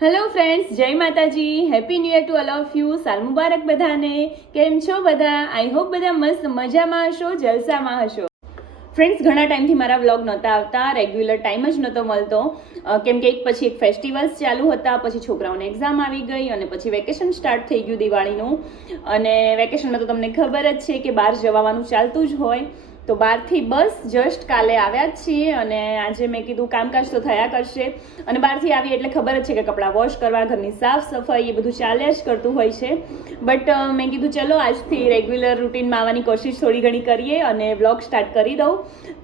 Hello friends, જય માતાજી. Happy new year to all of you. સાલ મુબારક બધાને. કેમ છો બધા? આઈ હોપ બધા મસ્ત મજામાં હશો, જલસામાં હશો. ફ્રેન્ડ્સ, ઘણા ટાઈમથી મારા વ્લોગ નહોતા આવતા, રેગ્યુલર ટાઈમ જ નહોતો મળતો, કેમ કે એક પછી એક ફેસ્ટિવલ્સ ચાલુ હતા, પછી છોકરાઓને એક્ઝામ આવી ગઈ અને પછી વેકેશન સ્ટાર્ટ થઈ ગયું દિવાળીનું. અને વેકેશનમાં તો તમને ખબર જ છે કે બહાર જવાનું ચાલતું જ હોય. તો બહારથી બસ જસ્ટ કાલે આવ્યા જ છીએ અને આજે મેં કીધું કામકાજ તો થયા કરશે. અને બહારથી આવી એટલે ખબર જ છે કે કપડાં વોશ કરવા, ઘરની સાફ સફાઈ એ બધું ચાલ્યા જ કરતું હોય છે. બટ મેં કીધું ચલો આજથી રેગ્યુલર રૂટીનમાં આવવાની કોશિશ થોડી ઘણી કરીએ અને વ્લોગ સ્ટાર્ટ કરી દઉં.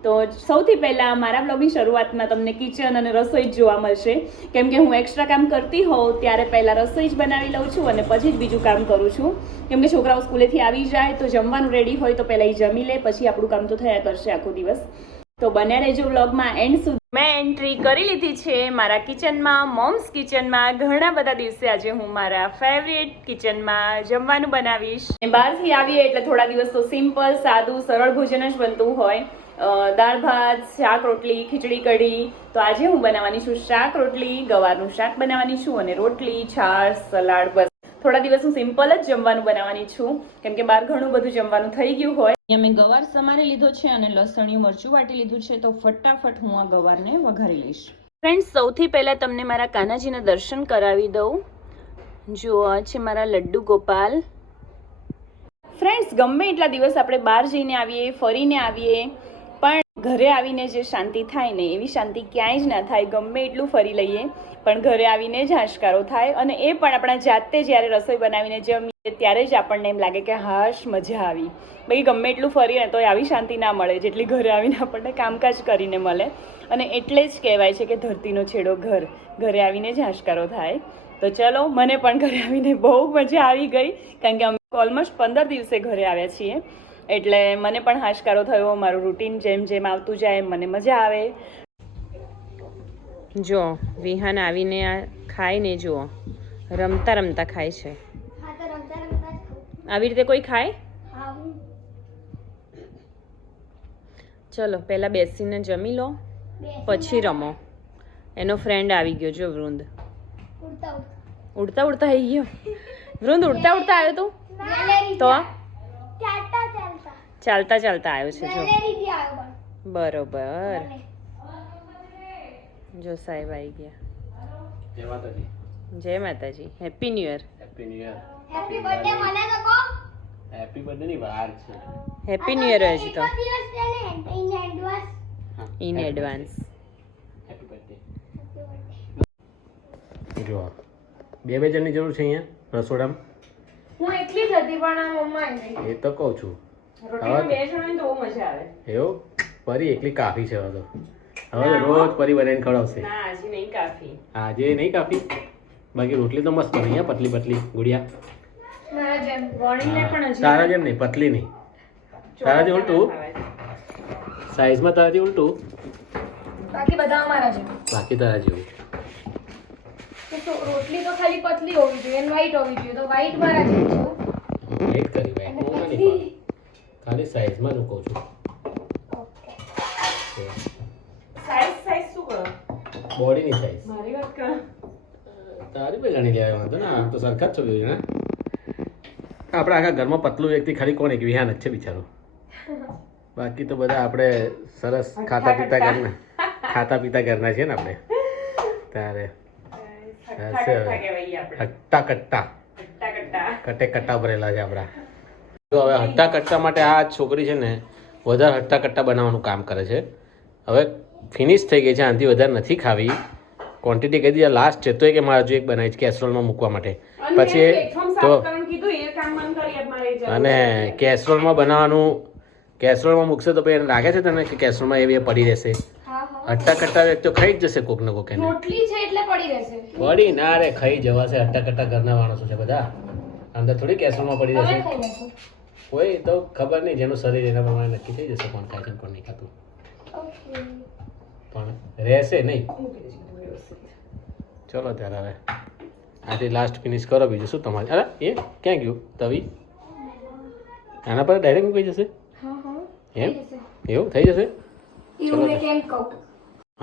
તો સૌથી પહેલાં મારા વ્લોગની શરૂઆતમાં તમને કિચન અને રસોઈ જ જોવા મળશે, કેમ કે હું એક્સ્ટ્રા કામ કરતી હોઉં ત્યારે પહેલાં રસોઈ જ બનાવી લઉં છું અને પછી જ બીજું કામ કરું છું. કેમ કે છોકરાઓ સ્કૂલેથી આવી જાય તો જમવાનું રેડી હોય તો પહેલાં એ જમી લે, પછી આપણું કામ તો થયા કરશે આખો દિવસ. તો બને રહેજો વ્લોગમાં એન્ડ સુધી. મેં એન્ટ્રી કરી લીધી છે મારા કિચનમાં, મોમ્સ કિચનમાં. ઘણા બધા દિવસે આજે હું મારા ફેવરેટ કિચનમાં જમવાનું બનાવીશ. બહારથી આવીએ એટલે થોડા દિવસ તો સિમ્પલ, સાદું, સરળ ભોજન જ બનતું હોય. દાળ ભાત, શાક રોટલી, ખીચડી કઢી. તો આજે હું બનાવવાની છું શાક રોટલી, ગવારનું શાક બનાવવાની છું અને રોટલી, છાશ, સલાડ. બસ થોડા દિવસ હું સિમ્પલ જ જમવાનું બનાવવાની છું, કેમ કે બહાર ઘણું બધું જમવાનું થઈ ગયું હોય. અહીંયા મેં ગવાર સમારી લીધો છે અને લસણિયું મરચું વાટી લીધું છે, તો ફટાફટ હું આ ગવારને વઘારી લઈશ. ફ્રેન્ડ્સ, સૌથી પહેલા તમને મારા કાનાજીના દર્શન કરાવી દઉં. જો આ છે મારા લડ્ડુ ગોપાલ. ફ્રેન્ડ્સ, ગમે એટલા દિવસ આપણે બહાર જઈને આવીએ, ફરીને આવીએ, પણ ઘરે આવીને જે શાંતિ થાય ને એવી શાંતિ ક્યાંય જ ના થાય. ગમે એટલું ફરી લઈએ પણ ઘરે આવીને જ હાશકારો થાય, અને એ પણ આપણા જાતે જ્યારે રસોઈ બનાવીને જમીએ ત્યારે જ આપણને એમ લાગે કે હાશ મજા આવી. બાકી ગમે એટલું ફરીએ તો આવી શાંતિ ના મળે જેટલી ઘરે આવીને આપણને કામકાજ કરીને મળે. અને એટલે જ કહેવાય છે કે ધરતીનો છેડો ઘર, ઘરે આવીને જ હાશકારો થાય. તો ચલો, મને પણ ઘરે આવીને બહુ મજા આવી ગઈ, કારણ કે અમે ઓલમોસ્ટ 15 દિવસે ઘરે આવ્યા છીએ, એટલે મને પણ હાશકારો થયો. મારું રૂટીન જેમ જેમ આવતું જાય એમ મને મજા આવે. જો વિહાન આવીને આ ખાઈને જુઓ, રમતા રમતા ખાય છે. આવી રીતે કોઈ ખાય? ચલો પહેલાં બેસીને જમી લો, પછી રમો. એનો ફ્રેન્ડ આવી ગયો જો, વૃંદ. ઉડતા ઉડતા આવી ગયો વૃંદ. ઉડતા ઉડતા આવ્યો તું તો ચાલતા ચાલતા આવ્યો છે જો. બરોબર. જો સાહેબ આવી ગયા. જય માતાજી. જય માતાજી. Happy new year. Happy new year. Happy birthday મને તો કહો. હેપી બર્થડે ની વાર છે. હેપી ન્યુ યર હજી તો. In advance. Happy birthday. જો બે જણની જરૂર છે અહીંયા રસોડામાં. હું એકલી જ હતી પણ આ મમ્મા આવી ગઈ. એ તો કહું છું. રોટીમાં બે જણ તો બહુ મજા આવે. એવું? પરી એકલી કાફી છે હવે તો. હવે રોજ પરી બનાવીને ખવડાવશે. ના, આજે નહીં કાફી. આજે નહીં કાફી. બાકી રોટલી તો મસ્ત બની હે, પતલી પતલી ગુડિયા. મારા જેમ વણીને પણ હજી તારા જેમ નહીં, પતલી નહીં. તારા જેમ ઉલટું સાઈઝમાં, તારા જેમ ઉલટું, બાકી બધા અમારા જેમ. બાકી તારા જેવું. તો રોટલી તો ખાલી પતલી હોવી જોઈએ અને વ્હાઈટ હોવી જોઈએ, તો વ્હાઈટ મારા જેમ છે. વેઇટ કરી ભાઈ, હું નહીં ખાલી સાઈઝમાં હું કહું છું. સાઈઝ શું કરો? બોડીની સાઈઝ મારી વાત કરો. તારી ભાઈ ગણી લેવાય વાંધો ને, આમ તો સરખા જ છો ને. આપણે આખા ઘરમાં પતલું વ્યક્તિ ખાલી કોણ? એક વિહાન જ છે બિચારો. બાકી તો બધા આપણે સરસ ખાતા પીતા ઘરના છીએ ને આપણે. તારે હટ્ટા કટ્ટા કટે કટ્ટા ભરેલા છે આપણા. જો હવે હટ્ટા કટ્ટા માટે આ છોકરી છે ને વધારે હટ્ટા કટ્ટા બનાવવાનું કામ કરે છે. હવે ફિનિશ થઈ ગઈ છે, આનાથી વધારે નથી ખાવી. ક્વોન્ટિટી કહી દીધી લાસ્ટ છે, તો એ કે મારે જો એક બનાવી છે કેસરોલમાં મૂકવા માટે. પછી તો અને કેસરોલમાં બનાવવાનું, કેસરોલમાં મૂકશે તો પછી એને લાગે છે તને કે કેસરોલમાં એ પડી રહેશે? હટ્ટા કટ્ટા વ્યક્તિ તો ખાઈ જ જશે કોક ને કોક. એને રોટલી છે એટલે પડી રહેશે. પડી ના રે, ખાઈ જવાશે. હટ્ટા કટ્ટા ઘરના માણસો છે બધા, અંદર થોડી કેસરોલમાં પડી જશે. કોઈ તો ખબર નહીં, જેનું શરીર એના પ્રમાણે નક્કી થઈ જશે કોણ ખાય છે કોણ નહીં ખાતું. પણ રહેશે નહીં. ચલો ત્યારે હવે આજે લાસ્ટ ફિનિશ કરો, બીજું શું તમારે. અરે એ ક્યાં ગયું તવી? આના પર ડાયરેક્ટ મૂકી જશે એમ? એવું થઈ જશે? ચલો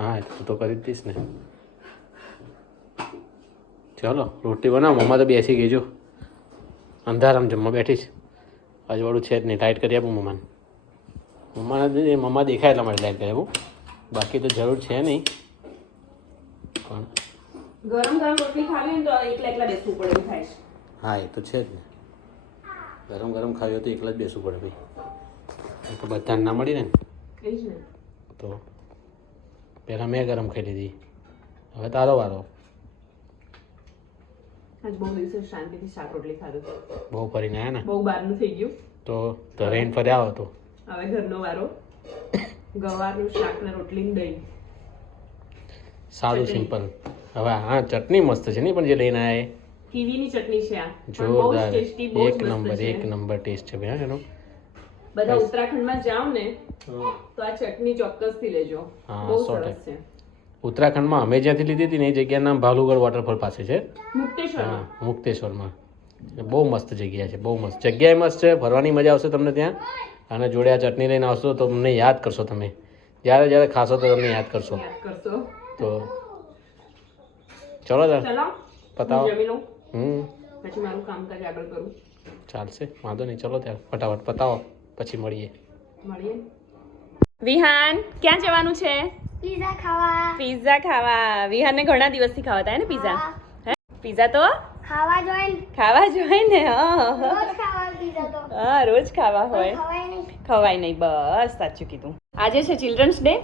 હા, તું તો કરી જ દઈશ ને. ચલો રોટલી બનાવો. મમ્મા તો બેસી ગઈ જો અંધારામ જમવા બેઠી છે. અજવાળું છે જ નહીં. લાઇટ કરી આપું મમ્માને. મમ્મા દેખાય એટલા માટે લાઇટ કરી આપું. બાકી તો જરૂર છે નહીં પણ ગરમ ગરમ રોટલી ખાવી હોય તો એકલા એકલા બેસવું પડે એવું થાય છે. હા એ તો છે જ ને. ગરમ ગરમ ખાવી હોય તો એકલા જ બેસવું પડે ભાઈ. એ તો બધાને ના મળી ને. એ જ ને. તો પહેલાં મેં ગરમ ખાઈ લીધી, હવે તારો વારો. આજ બહુ દિવસે શાંતિથી શાક રોટલી ખાધું. બહુ ફરીને આવ્યા ને બહુ બહારનું થઈ ગયું. તો રહીને ફર્યા આવો તો હવે ઘરનો વારો. ગવારનું શાક ને રોટલી ને દહીં. સારું સિમ્પલ. હવે હા ચટણી મસ્ત છે નહીં પણ જે લઈને આવ્યા કીવીની ચટણી છે આ. પણ બહુ જ જોરદાર. ટેસ્ટી, બહુ જ એક મસ્ત નંબર છે. એક નંબર ટેસ્ટ છે ભાઈ એનો. બધા ઉત્તરાખંડમાં જાવ ને તો આ ચટણી ચોક્કસથી લેજો. હા, બહુ 100%. સરસ છે. ઉત્તરાખંડમાં અમે જ્યાંથી લીધી હતી ને એ જગ્યાનું નામ ભાલુગઢ વોટરફોલ પાસે છે. મુક્તેશ્વરમાં. હા મુક્તેશ્વરમાં. બહુ મસ્ત જગ્યા છે, બહુ મસ્ત જગ્યાએ મસ્ત છે. ફરવાની મજા આવશે તમને ત્યાં. અને જોડે આ ચટણી લઈને આવશો તો તમને યાદ કરશો. તમે જ્યારે જ્યારે ખાશો તો તમને યાદ કરશો. યાદ કરશો. તો ચલો તાર ચલો પતાવો. હું જમી લઉં પછી મારું કામ કાજ આગળ કરું. ચાલશે વાંધો નહીં. ચલો ત્યારે ફટાફટ પતાવો પછી મળીએ. વિહાન ક્યાં જવાનું છે? પીઝા ખાવા. પિઝા ખાવા. વિહાનને ઘણા દિવસથી ખાવાતા હે ને પિઝા? હે પિઝા તો ખાવા જોઈએ ને. ખાવા જોઈએ ને. રોજ ખાવા પીઝા તો. હા રોજ ખાવા હોય. ખવાય નહીં. ખવાય નહીં. બસ સાચું કીધું. આજે છે ચિલ્ડ્રન્સ ડે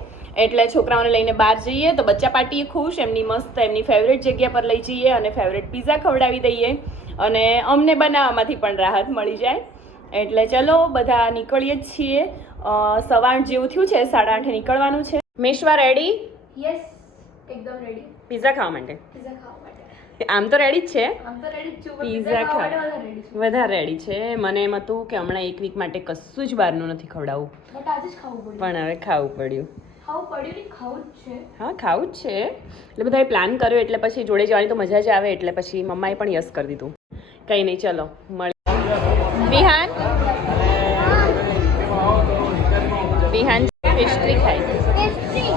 એટલે છોકરાઓને લઈને બહાર જઈએ તો બચ્ચા પાર્ટી ખુશ. એમની મસ્ત એમની ફેવરેટ જગ્યા પર લઈ જઈએ અને ફેવરેટ પિઝા ખવડાવી દઈએ અને અમને બનાવવામાંથી પણ રાહત મળી જાય. એટલે ચલો બધા નીકળીએ જ છીએ. 8:15 જેવું થયું છે. 8:30 નીકળવાનું છે. મેશવા રેડી યસ એકદમ રેડી. પિઝા ખાવા માટે? પીઝા ખાવા માટે. આમ તો રેડી જ છે. આમ તો રેડી જ છું. પીઝા ખાવા ખાવા માટે રેડી છું. વધારે રેડી છે. મને એમ હતું કે હમણાં એક વીક માટે કશું જ બહારનું નથી ખવડાવવું બટ આજે જ ખાવું પડ્યું. પણ હવે ખાવું પડ્યું. ખાવું પડ્યું ને ખાવું જ છે. હા ખાવું જ છે. એટલે બધાએ પ્લાન કર્યો એટલે પછી જોડે જવાની તો મજા જ આવે. એટલે પછી મમ્માએ પણ યસ કરી દીધું. કંઈ નહીં ચલો મળી. વિહાન વિહાન પેસ્ટ્રી ખાય. ટેસ્ટી.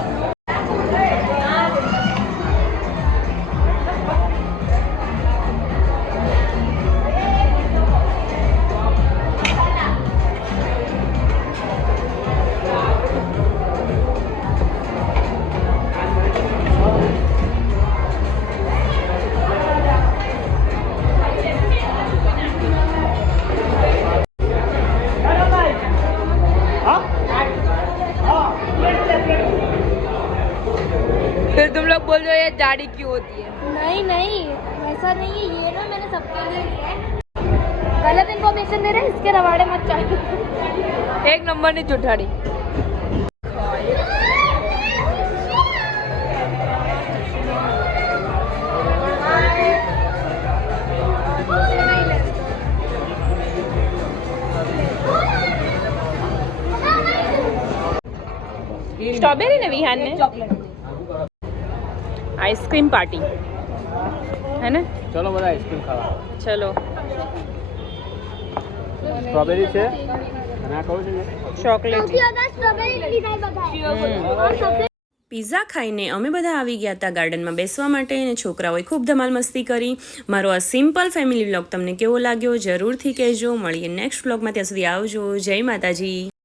फिर तुम लोग बोल रहे हो ये दाढ़ी क्यों होती है? नहीं नहीं ऐसा नहीं है. ये ना मैंने सबके लिए लिया है. गलत इन्फॉर्मेशन दे रहे हैं. इसके रवाड़े मत चाहिए. एक नंबर नहीं चुठाड़ी. સ્ટ્રોબેરી ને વિહાન ને આઈસ્ક્રીમ પાર્ટી હે ને. ચલો બધા આઈસ્ક્રીમ ખાવા. ચલો સ્ટ્રોબેરી છે અને આ કહું છું ને ચોકલેટ. ज्यादा स्ट्रॉबेरी पीज़ा बताएं. और सबसे પિઝા ખાઈને અમે બધા આવી ગયા હતા ગાર્ડનમાં બેસવા માટે અને છોકરાઓએ ખૂબ ધમાલ મસ્તી કરી. મારો આ સિમ્પલ ફેમિલી વ્લોગ તમને કેવો લાગ્યો જરૂરથી કહેજો. મળીએ નેક્સ્ટ વ્લોગમાં. ત્યાં સુધી આવજો. જય માતાજી.